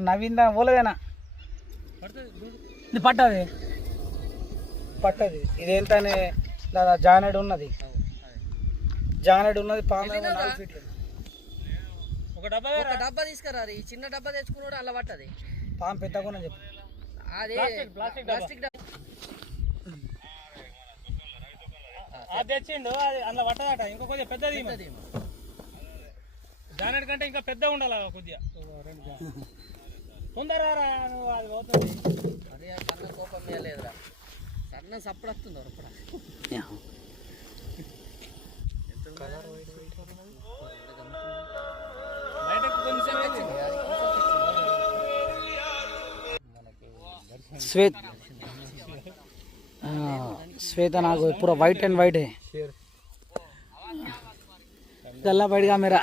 నవీందా పోలేదేనా ఇది పట్టది పట్టది ఇది ఎంత దాదా జానెడ్ ఉన్నది పాము ఒక డబ్బా తీసుకురా ఈ చిన్న డబ్బా తెచ్చుకున్నాడు అలా పట్టది పాము పెద్దగా చెప్పు అది ప్లాస్టిక్ అది తెచ్చిండు అది అందులో పట్టదట ఇంకో కొద్దిగా పెద్దది జానెడ్ కంటే ఇంకా పెద్ద ఉండాలి కొద్దిగా తొందరరా నువ్వు అది పోతుంది అదే సన్న కోపం లేదురా సన్న సప్పుడు వస్తుంది అప్పుడు श्वेत नागो पूरा वाइट एंड वाइट है गला बैठ गया मेरा